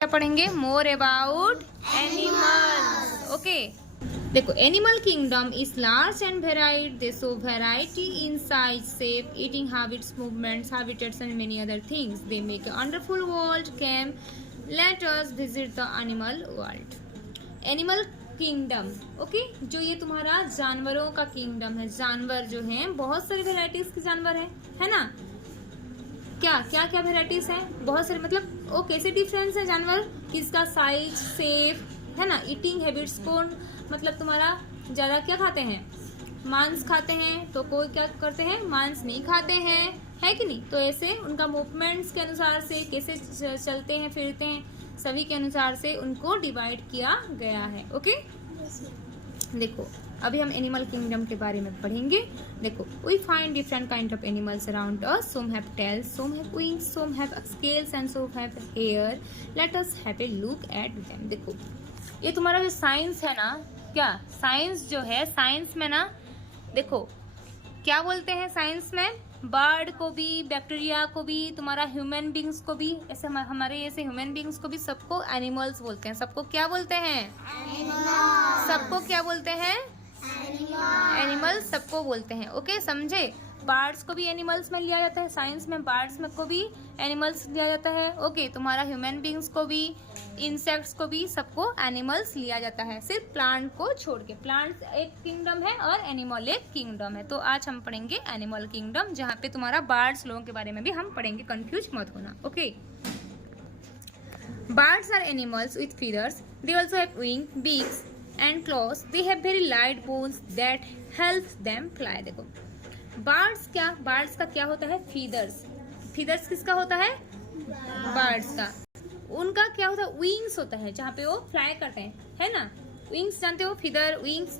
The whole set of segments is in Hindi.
क्या पढ़ेंगे? More about animals. ओके, देखो animal kingdom is large and varied. They show variety in size, shape, eating habits, movements, habitats and many other things. They make a wonderful world. Come let us visit the animal world. Animal kingdom, okay, जो ये तुम्हारा जानवरों का किंगडम है। जानवर जो हैं बहुत सारी वेराइटीज के जानवर हैं, है ना? क्या क्या क्या वेराइटीज हैं? बहुत सारे, मतलब वो कैसे डिफरेंस है जानवर, किसका साइज, शेप, है ना? ईटिंग हैबिट्स, कौन मतलब तुम्हारा ज्यादा क्या खाते हैं? मांस खाते हैं, तो कोई क्या करते हैं? मांस नहीं खाते हैं, है कि नहीं? तो ऐसे उनका मूवमेंट्स के अनुसार से कैसे चलते हैं फिरते हैं, सभी के अनुसार से उनको डिवाइड किया गया है। ओके, देखो अभी हम एनिमल किंगडम के बारे में पढ़ेंगे। देखो, we find different kind of animals around us. Some have tails, some have wings, some have scales and some have hair. Let us have a look at them. देखो ये तुम्हारा जो साइंस है ना, क्या साइंस जो है, साइंस में ना देखो क्या बोलते हैं साइंस में, बर्ड को भी, बैक्टीरिया को भी, तुम्हारा ह्यूमन बींग्स को भी, ऐसे हमारे ऐसे ह्यूमन बींग्स को भी सबको एनिमल्स बोलते हैं। सबको क्या बोलते हैं? सबको क्या बोलते हैं? एनिमल्स सबको बोलते हैं। ओके, समझे? बर्ड्स को भी एनिमल्स में लिया जाता है, साइंस में बर्ड्स में को भी एनिमल्स लिया जाता है। ओके, तुम्हारा ह्यूमन बींग्स को भी, इंसेक्ट्स को भी, सबको एनिमल्स लिया जाता है, सिर्फ प्लांट को छोड़ के। प्लांट्स एक किंगडम है और एनिमल एक किंगडम है। तो आज हम पढ़ेंगे एनिमल किंगडम, जहाँ पे तुम्हारा बर्ड्स लोगों के बारे में भी हम पढ़ेंगे, कंफ्यूज मत होना। Okay, birds are animals with feathers. They also have wings, beaks and claws. They have very light bones that helps them fly. देखो birds क्या, birds का क्या होता है? feathers. feathers किसका होता है? birds का। उनका क्या होता है? wings होता है, जहाँ पे वो फ्लाई करते हैं, है ना? wings जानते हो? feather, wings,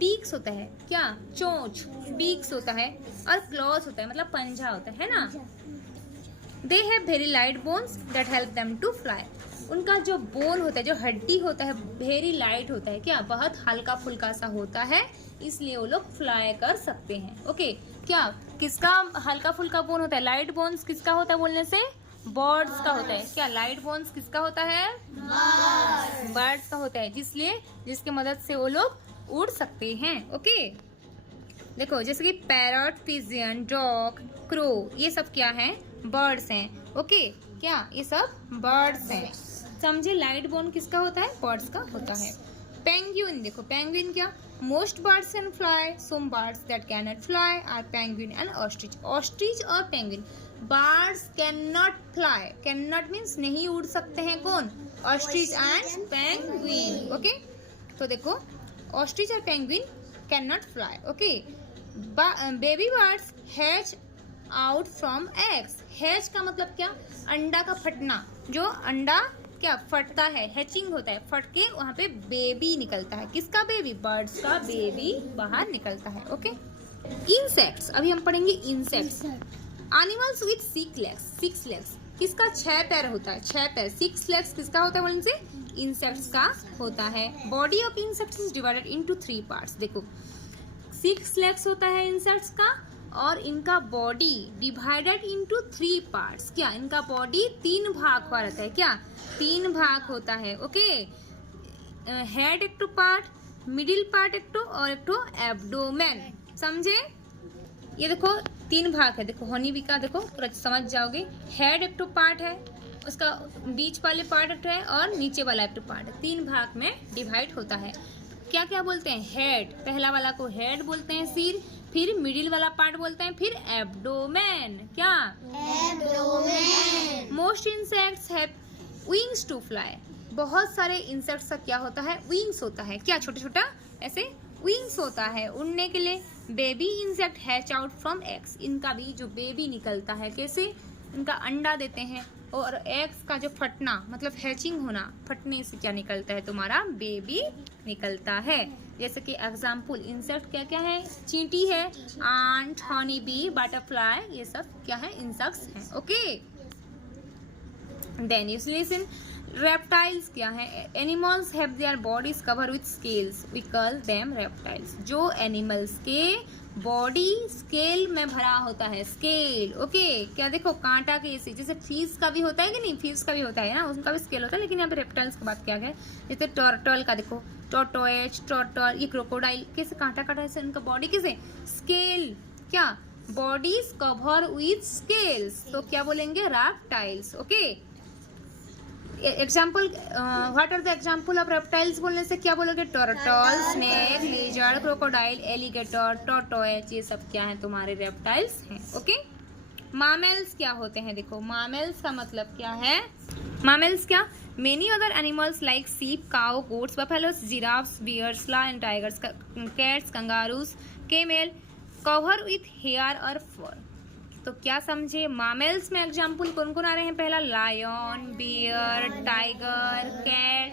beaks होता है क्या? चोंच, beaks होता है, और claws होता है मतलब पंजा होता है ना? They have very light bones that help them to fly. उनका जो बोन होता है, जो हड्डी होता है, वेरी लाइट होता है, क्या बहुत हल्का फुल्का सा होता है, इसलिए वो लोग फ्लाई कर सकते हैं। ओके, क्या किसका हल्का फुल्का बोन होता है? लाइट बोन्स किसका होता है बोलने से? बर्ड्स का होता है। क्या लाइट बोन्स किसका होता है? बर्ड्स का होता है, जिसके मदद से वो लोग उड़ सकते हैं। ओके, देखो जैसे कि पैरट, पिजियन, डॉग, क्रो, ये सब क्या है? बर्ड्स हैं। ओके, क्या ये सब बर्ड्स हैं? समझे? लाइट बोन किसका होता है? बर्ड्स का होता है। पेंगुइन, देखो पेंगुइन क्या? Most birds can fly, some birds that can not fly are penguin and ostrich. Ostrich और penguin, birds can not fly, can not means नहीं उड़ सकते हैं, कौन? Ostrich and penguin. ओके, तो देखो ऑस्ट्रिच और penguin can not fly. Okay, baby birds hatch out from eggs. Hatch का मतलब क्या? अंडा का फटना, जो अंडा क्या फटता है, हैचिंग होता है, फट के वहां पे बेबी निकलता है। किसका बेबी? बर्ड्स का बेबी बाहर निकलता है। ओके, इंसेक्ट्स, अभी हम पढ़ेंगे insects. Animals with 6 legs, 6 legs, किसका? 6 पैर होता है, 6 पैर। 6 legs किसका होता है बोलने से? इंसेक्ट्स का होता है। Body of insects is divided into 3 parts। देखो 6 legs होता है इंसेक्ट्स का, और इनका बॉडी डिवाइडेड इनटू 3 parts। क्या इनका बॉडी 3 भाग का रहता है? क्या 3 भाग होता है? ओके, हेड एक टू पार्ट, मिडिल पार्ट एक टू, और एक टू एब्डोमेन। समझे? ये देखो 3 भाग है। देखो हनी बी का देखो पूरा समझ जाओगे। हेड एक टू पार्ट है, उसका बीच वाले पार्ट एक है, और नीचे वाला एक टू पार्ट है। 3 भाग में डिवाइड होता है। क्या क्या बोलते हैं? हेड, पहला वाला को हेड बोलते हैं, सिर, फिर मिडिल वाला पार्ट बोलते हैं, फिर एब्डोमेन। क्या? Abdomen. Most insects have wings to fly. बहुत सारे इंसेक्ट्स का क्या होता है? विंग्स होता है। क्या छोटा छोटा ऐसे विंग्स होता है उड़ने के लिए। Baby insect hatch out from eggs, इनका भी जो बेबी निकलता है, कैसे? इनका अंडा देते हैं, और एग्स का जो फटना मतलब हैचिंग होना, फटने से क्या निकलता है? तुम्हारा बेबी निकलता है। जैसे कि एग्जाम्पल इंसेक्ट क्या क्या है? चींटी है, आंट, हनी बी, बटरफ्लाई, ये सब क्या है? इंसेक्ट्स हैं। Okay, then you listen, reptiles क्या है? Animals have their bodies cover with scales, we call them reptiles. जो एनिमल्स के बॉडी स्केल में भरा होता है, स्केल। ओके, क्या देखो कांटा के ऐसे, जैसे फिश का भी होता है कि नहीं, फिश का भी होता है ना, उनका भी स्केल होता है, लेकिन यहाँ पे रेप्टाइल्स की बात किया गया है। जैसे टर्टल का देखो, टोटोएज, टर्टल, ये क्रोकोडाइल, कैसे कांटा काटा है उनका बॉडी, कैसे स्केल, क्या बॉडीज कवर विथ स्केल्स, तो क्या बोलेंगे reptiles. Okay, example, what are the example of reptiles बोलने से क्या बोलोगे, turtle, snake, lizard, crocodile, alligator, tortoise, ये सब क्या है तुम्हारे रेप्टाइल्स हैं। ओके, मामेल्स क्या होते हैं, देखो मामेल्स का मतलब क्या है, मामेल्स क्या, many other animals like sheep, cow, goats, buffaloes, giraffes, bears, lion, tigers, cats, kangaroos, camel cover with hair और फर। तो क्या समझे, मामेल्स में एग्जाम्पल कौन कौन आ रहे हैं, पहला लायन, बियर, टाइगर, कैट,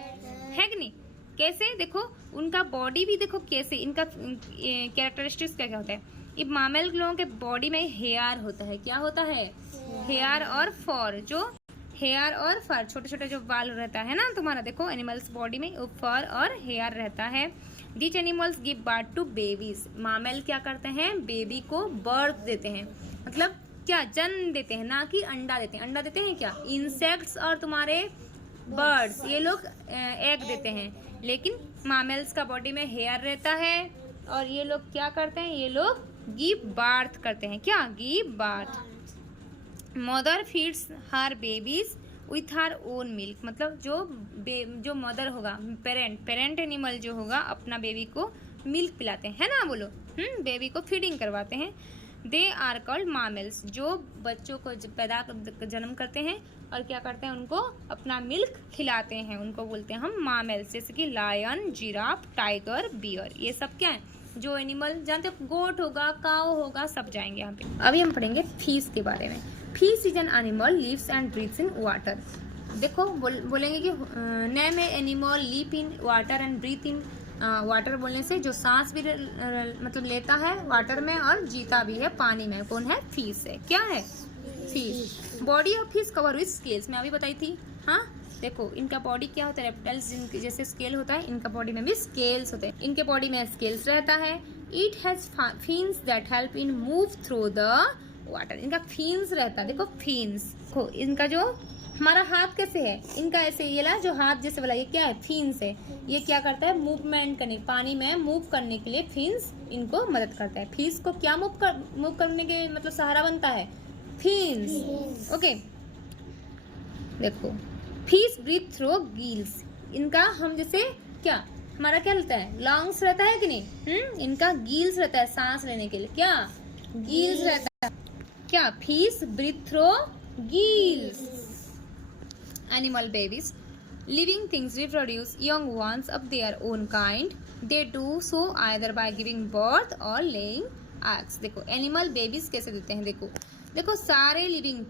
है कि नहीं। कैसे देखो उनका बॉडी भी देखो कैसे, इनका कैरेक्टरिस्टिक्स क्या क्या होता है। ये मामेल लोगों के बॉडी में हेयर होता है, क्या होता है, हेयर और फर, जो हेयर और फर, छोटे छोटे जो बाल रहता है ना तुम्हारा, देखो एनिमल्स बॉडी में फर और हेयर रहता है। This animals give birth to babies, mammal क्या करते हैं, बेबी को बर्थ देते हैं, मतलब क्या जन्म देते हैं, ना कि अंडा देते हैं। अंडा देते हैं क्या इंसेक्ट्स और तुम्हारे बर्ड्स, ये लोग एग देते हैं, लेकिन मामेल्स का बॉडी में हेयर रहता है और ये लोग क्या करते हैं, ये लोग गिव बर्थ करते हैं, क्या give birth. Mother feeds her babies with her own milk, मतलब जो मदर होगा, पेरेंट एनिमल जो होगा अपना बेबी को मिल्क पिलाते हैं ना, बोलो बेबी को फीडिंग करवाते हैं। दे आर कॉल्ड मामेल्स, जो बच्चों को जन्म करते हैं और क्या करते हैं, उनको अपना मिल्क खिलाते हैं, उनको बोलते हैं हम मामेल्स। जैसे कि लायन, जिराफ, टाइगर, बियर, ये सब क्या है, जो एनिमल जानते हो, गोट होगा, काऊ होगा, सब जाएंगे यहाँ पे। अभी हम पढ़ेंगे फिश के बारे में। Fish is an animal lives and breathes in water. देखो बोलेंगे कि name a animal live in water and breathe in water, बोलने से जो सांस भी मतलब लेता है वाटर में और जीता भी है पानी में, कौन है, फिश है, क्या है, fish. Body of fish cover with scales, मैं अभी बताई थी। हाँ देखो इनका बॉडी क्या होता है, रेप्टाइल्स जिनके जैसे स्केल होता है, इनका बॉडी में भी स्केल्स होते हैं, इनके बॉडी में स्केल्स रहता है। It has fins that help in move through the water, इनका फिन्स रहता है, देखो फिन्स, देखो इनका जो हमारा हाथ कैसे है, इनका ऐसे ये ला जो हाथ जैसे वाला, ये क्या है, फिन्स है, ये क्या करता है, मूवमेंट करने, पानी में मूव करने के लिए फिन्स इनको मदद करता है। फिश को क्या मूव करने के मतलब सहारा बनता है, फिन्स। ओके, देखो फिश ब्रीथ थ्रू गिल्स, इनका हम जैसे क्या, हमारा क्या रहता है, लंग्स रहता है कि नहीं, इनका गिल्स रहता है सांस लेने के लिए, क्या गिल्स रहता है, क्या fish breathe through gills. Animal babies, living things reproduce young ones of their own kind. They do so either by giving birth or laying eggs. देखो एनिमल बेबीज कैसे देते हैं, देखो सारे लिविंग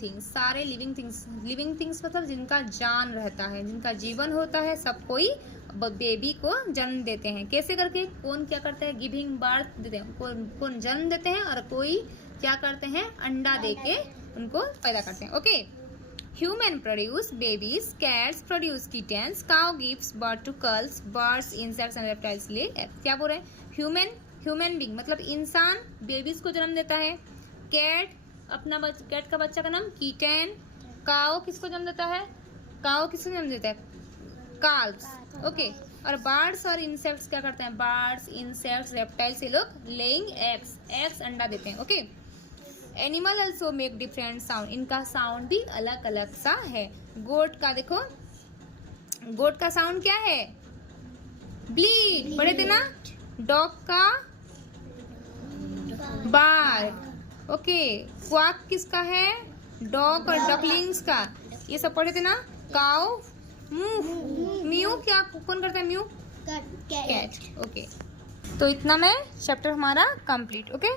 थिंग्स मतलब जिनका जान रहता है, जिनका जीवन होता है, सब कोई बेबी को जन्म देते हैं। कैसे करके, कौन क्या करता है, गिविंग बर्थ देते हैं, कौन जन्म देते हैं और कोई क्या करते हैं, अंडा देके उनको पैदा करते हैं। Okay, Human produce babies, cats produce kittens, cow gives birth to culls, birds, insects and reptiles lay eggs. क्या बोल रहे हैं, ह्यूमन बीइंग मतलब इंसान बेबीज को जन्म देता है, कैट कैट का बच्चा का नाम कीटन, काओ किसको जन्म देता है, काल्व्स। ओके, और बर्ड्स और इंसेक्ट्स क्या करते हैं, बर्ड्स, इंसेक्ट्स, रेप्टाइल्स, ये लोग लेइंग एग्स अंडा देते हैं। Okay, animal also make different sound, इनका साउंड भी अलग अलग सा है। गोट का देखो, गोट का साउंड क्या है, ब्लीड, पढ़े थे ना। डॉग का बार्क। ओके, क्वाक किसका है, डॉग और डकलिंग्स का, ये सब पढ़े थे ना। काउ म्यू क्या कौन करता है, म्यू कैट। ओके, तो इतना में चैप्टर हमारा कंप्लीट। ओके।